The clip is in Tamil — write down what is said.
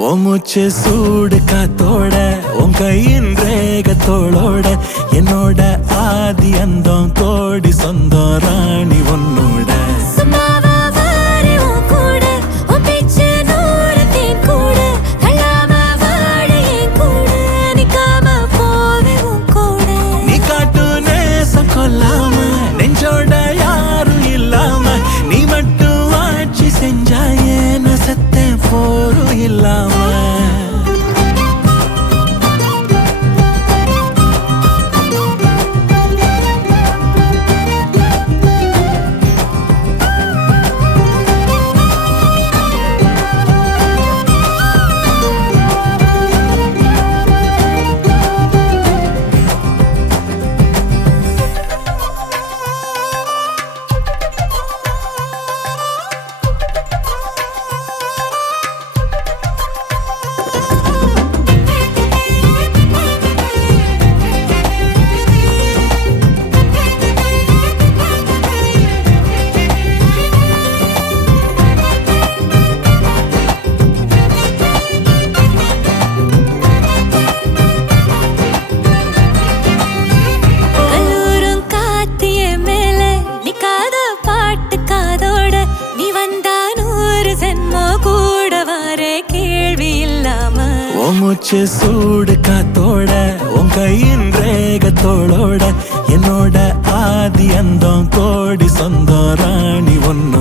மூச்சு சூடு காத்தோட உன் கையின் ரேகத்தோளோட என்னோட ஆதி அந்தம் கோடி சொந்தம் ராணி உன்னோட நீ காட்டு நேசம் கொல்லாம நெஞ்சோட யாரும் இல்லாம நீ மட்டும் ஆட்சி செஞ்சாயே நசத்தே போரும் இல்லாம மூச்சு சூடு காத்தோட உன் கையின் ரேகத்தோளோட என்னோட ஆதி அந்தம் கோடி சொந்தம் ராணி ஒன்னு